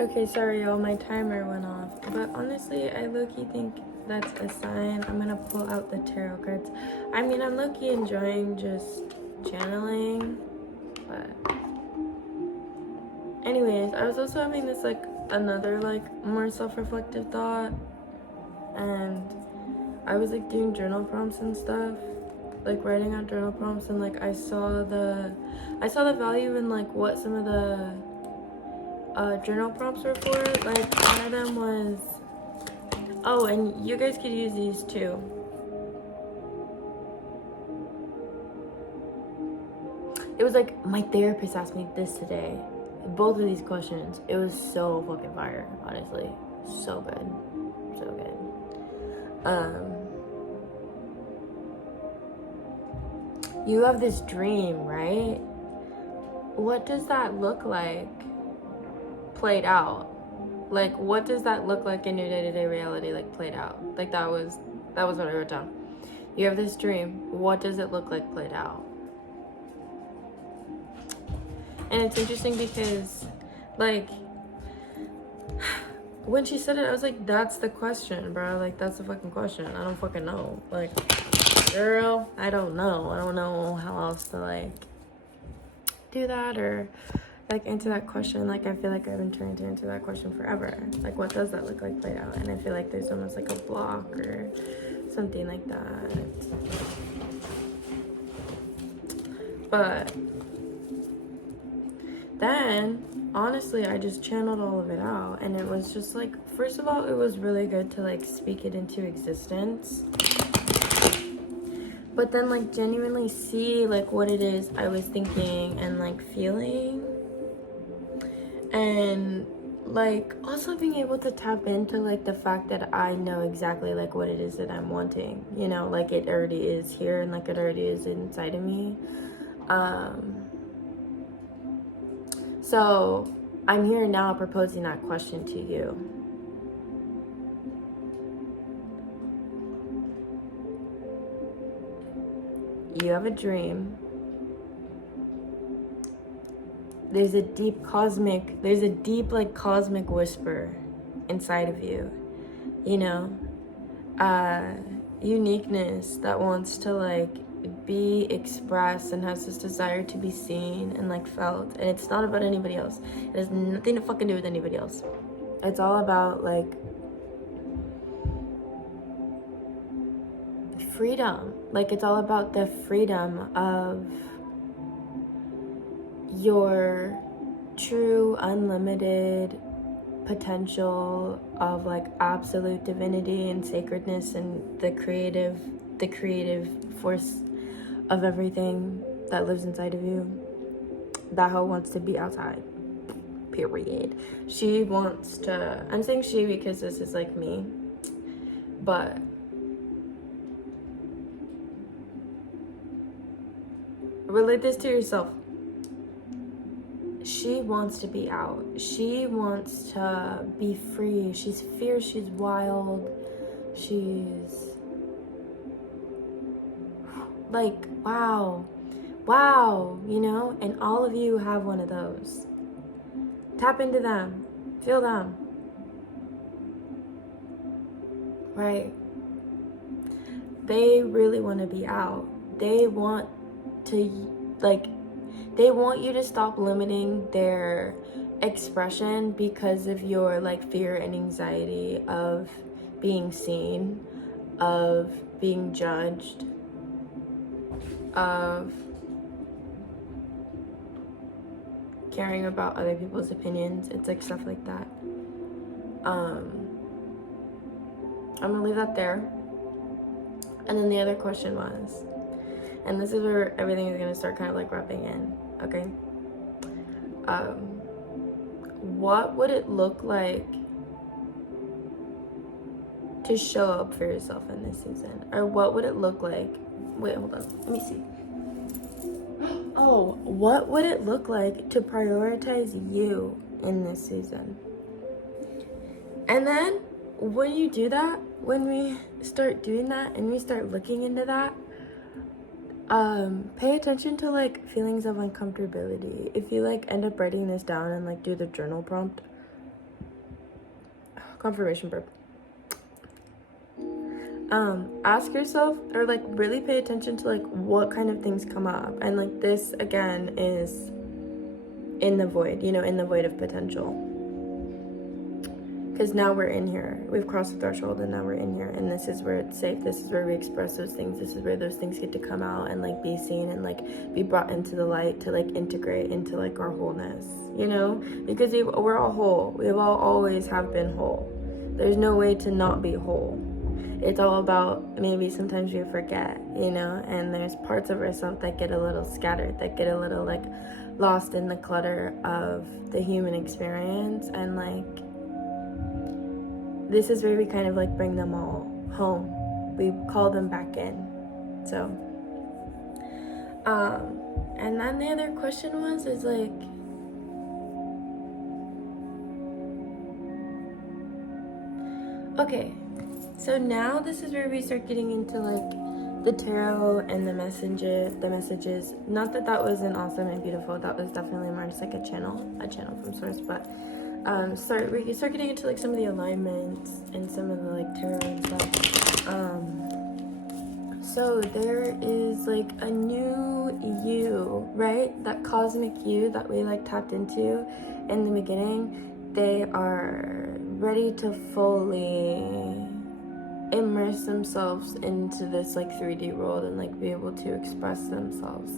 Okay, sorry y'all, my timer went off. But honestly, I low-key think that's a sign. I'm gonna pull out the tarot cards. I mean, I'm low-key enjoying just channeling, but anyways, I was also having this like another like more self-reflective thought, and I was like doing journal prompts and stuff, like writing out journal prompts, and like I saw the value in like what some of the journal prompts were for. Like one of them was, oh, and you guys could use these too. It was like my therapist asked me this today. Both of these questions. It was so fucking fire, honestly. So good. So good. You have this dream, right? What does that look like played out? Like, what does that look like in your day-to-day reality, like played out? Like that was what I wrote down. You have this dream. What does it look like played out? And it's interesting because, like, when she said it, I was like, that's the question, bro. Like, that's the fucking question. I don't fucking know. Like, girl, I don't know. I don't know how else to, like, do that or, like, answer that question. Like, I feel like I've been trying to answer that question forever. Like, what does that look like played out? And I feel like there's almost, like, a block or something like that. But then honestly, I just channeled all of it out, and it was just like, first of all, it was really good to like speak it into existence, but then like genuinely see like what it is I was thinking and like feeling, and like also being able to tap into like the fact that I know exactly like what it is that I'm wanting, you know, like it already is here and like it already is inside of me. So I'm here now proposing that question to you. You have a dream. There's a deep like cosmic whisper inside of you, you know, uniqueness that wants to like be expressed and has this desire to be seen and like felt. And it's not about anybody else. It has nothing to fucking do with anybody else. It's all about like freedom. Like it's all about the freedom of your true unlimited potential of like absolute divinity and sacredness and the creative force of everything that lives inside of you. That hoe wants to be outside, period. She wants to, I'm saying she because this is like me, but relate this to yourself. She wants to be out. She wants to be free. She's fierce. She's wild. She's like, wow, you know? And all of you have one of those. Tap into them. Feel them. Right? They really want to be out. They want to, like, they want you to stop limiting their expression because of your like fear and anxiety of being seen, of being judged, of caring about other people's opinions. It's like stuff like that. I'm gonna leave that there. And then the other question was, and this is where everything is gonna start kind of like wrapping in, okay? What would it look like to show up for yourself in this season? Or what would it look like? Wait, hold on. Let me see. Oh, what would it look like to prioritize you in this season? And then when you do that, when we start doing that and we start looking into that, pay attention to like feelings of uncomfortability. If you like end up writing this down and like do the journal prompt, confirmation burp. Ask yourself, or like really pay attention to like what kind of things come up. And like this again is in the void, you know, in the void of potential. Because now we're in here. We've crossed the threshold and now we're in here. And this is where it's safe. This is where we express those things. This is where those things get to come out and like be seen and like be brought into the light to like integrate into like our wholeness, you know? Because we're all whole. We've all always have been whole. There's no way to not be whole. It's all about, maybe sometimes we forget, you know? And there's parts of ourselves that get a little scattered, that get a little like lost in the clutter of the human experience. And like, this is where we kind of like bring them all home. We call them back in. So, and then the other question is like, okay, so now this is where we start getting into like the tarot and the messages. Not that that wasn't awesome and beautiful. That was definitely more just like a channel from source, but we start getting into like some of the alignments and some of the like tarot and stuff. So there is like a new you, right? That cosmic you that we like tapped into in the beginning. They are ready to fully immerse themselves into this like 3D world and like be able to express themselves.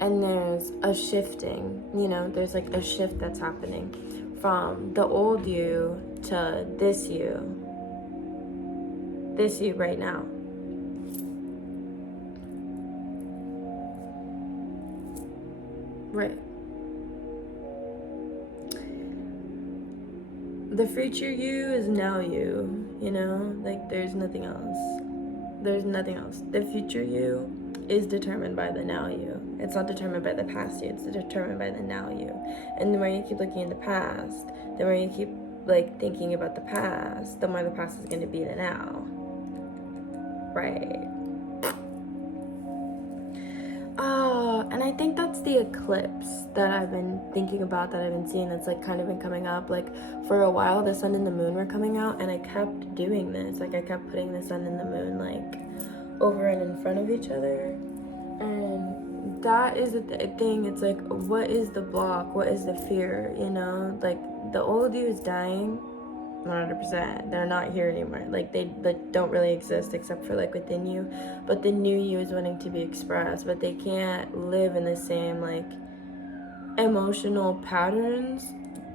And there's a shifting, you know, there's like a shift that's happening from the old you to this you right now. Right. The future you is now you, you know, like there's nothing else. There's nothing else. The future you is determined by the now you. It's not determined by the past you, it's determined by the now you. And the more you keep looking at the past, the more you keep like thinking about the past, the more the past is going to be the now. Right. And I think that's the eclipse that I've been thinking about, that I've been seeing, that's like kind of been coming up. Like for a while the sun and the moon were coming out, and I kept doing this, like I kept putting the sun and the moon like over and in front of each other. And that is the thing. It's like, what is the block? What is the fear? You know, like the old you is dying 100%. They're not here anymore. Like they don't really exist except for like within you. But the new you is wanting to be expressed, but they can't live in the same like emotional patterns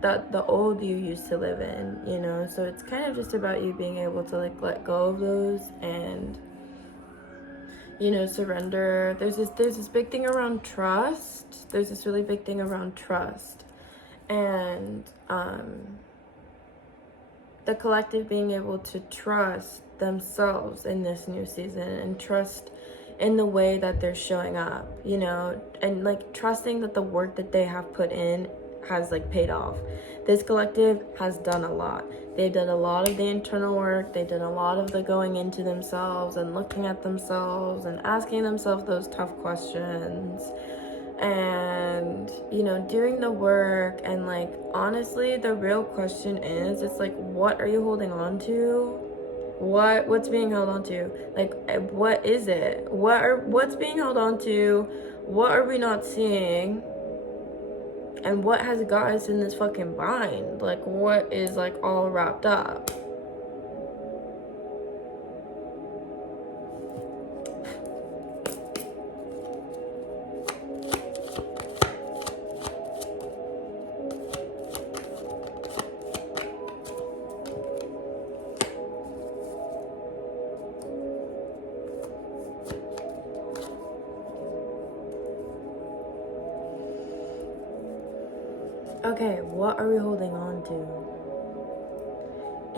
that the old you used to live in, you know? So it's kind of just about you being able to like let go of those and, you know, surrender. There's this big thing around trust. There's this really big thing around trust. And the collective being able to trust themselves in this new season and trust in the way that they're showing up, you know, and like trusting that the work that they have put in has like paid off. This collective has done a lot. They've done a lot of the internal work. They've done a lot of the going into themselves and looking at themselves and asking themselves those tough questions. And, you know, doing the work. And like, honestly, the real question is, it's like, what are you holding on to? What's being held on to? Like, what is it? What's being held on to? What are we not seeing? And what has got us in this fucking bind? Like, what is like all wrapped up? Okay, what are we holding on to?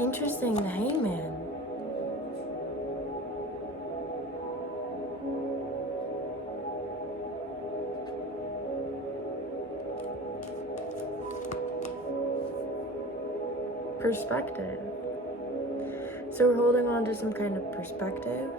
Interesting, the Hangman. Perspective. So we're holding on to some kind of perspective.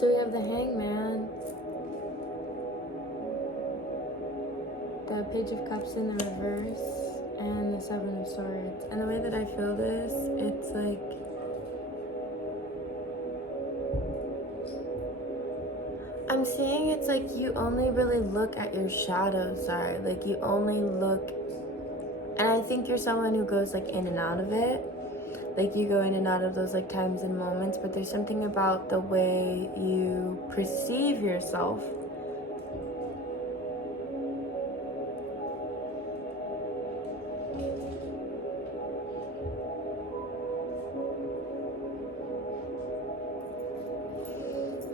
So we have the Hangman, the Page of Cups in the reverse, and the Seven of Swords. And the way that I feel this, it's like, I'm seeing it's like you only really look at your shadow side. Like you only look, and I think you're someone who goes like in and out of it. Like you go in and out of those like times and moments, but there's something about the way you perceive yourself.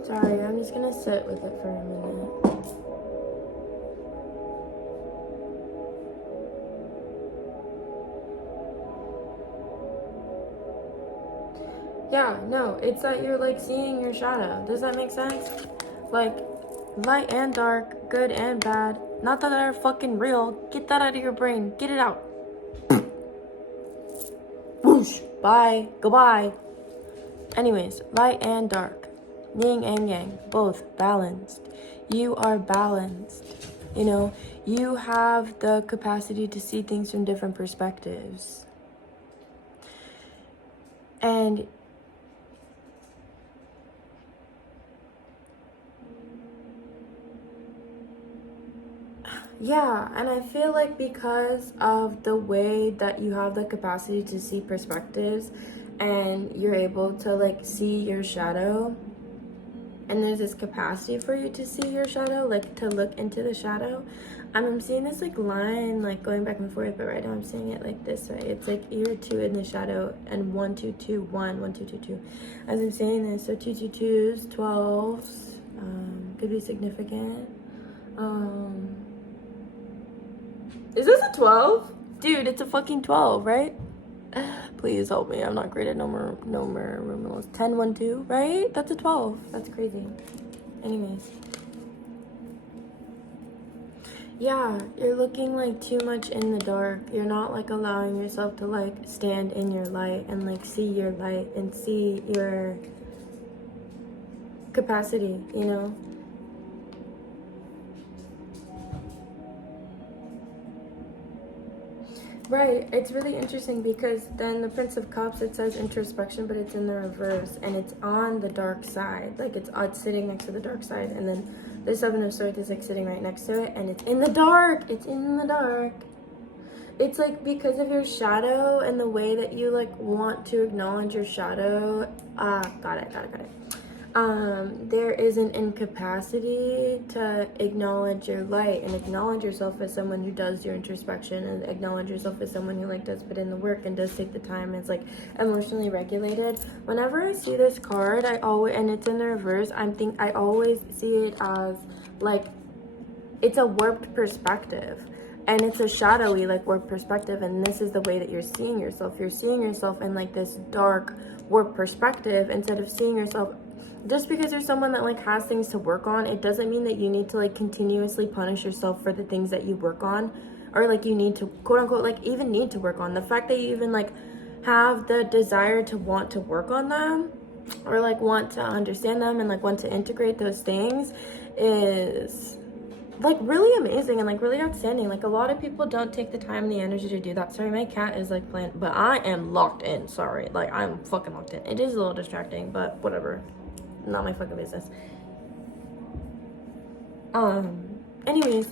Sorry, I'm just gonna sit with it for a minute. Yeah, no, it's that you're like seeing your shadow. Does that make sense? Like, light and dark, good and bad. Not that they're fucking real. Get that out of your brain. Get it out. Whoosh. Bye. Goodbye. Anyways, light and dark. Yin and yang. Both balanced. You are balanced. You know, you have the capacity to see things from different perspectives. And yeah, and I feel like because of the way that you have the capacity to see perspectives and you're able to like see your shadow, and there's this capacity for you to see your shadow, like to look into the shadow. I'm seeing this like line like going back and forth, but right now I'm seeing it like this way. It's like you're 2 in the shadow and 1 2 2 1 1 2 2 2. As I'm saying this, so 2 2 2s, 12s, could be significant. Is this a 12? Dude, it's a fucking 12, right? Please help me. I'm not great at numerals. 10, 1, 2, right? That's a 12. That's crazy. Anyways. Yeah, you're looking like too much in the dark. You're not like allowing yourself to like stand in your light and like see your light and see your capacity, you know? Right, it's really interesting because then the Prince of Cups, it says introspection, but it's in the reverse and it's on the dark side. Like it's sitting next to the dark side, and then the Seven of Swords is like sitting right next to it, and it's in the dark. It's in the dark. It's like because of your shadow and the way that you like want to acknowledge your shadow. Got it. There is an incapacity to acknowledge your light and acknowledge yourself as someone who does your introspection and acknowledge yourself as someone who like does put in the work and does take the time and is like emotionally regulated. Whenever I see this card, I always, and it's in the reverse, I always see it as like it's a warped perspective. And it's a shadowy, like, warped perspective, and this is the way that you're seeing yourself. You're seeing yourself in, like, this dark, warped perspective instead of seeing yourself. Just because you're someone that, like, has things to work on, it doesn't mean that you need to, like, continuously punish yourself for the things that you work on. Or, like, you need to, quote-unquote, like, even need to work on. The fact that you even, like, have the desire to want to work on them or, like, want to understand them and, like, want to integrate those things is like really amazing and like really outstanding. Like a lot of people don't take the time and the energy to do that. Sorry, my cat is like playing, but I am locked in. Sorry, like I'm fucking locked in. It is a little distracting, but whatever, not my fucking business. Anyways,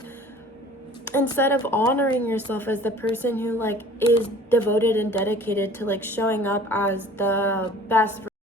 instead of honoring yourself as the person who like is devoted and dedicated to like showing up as the best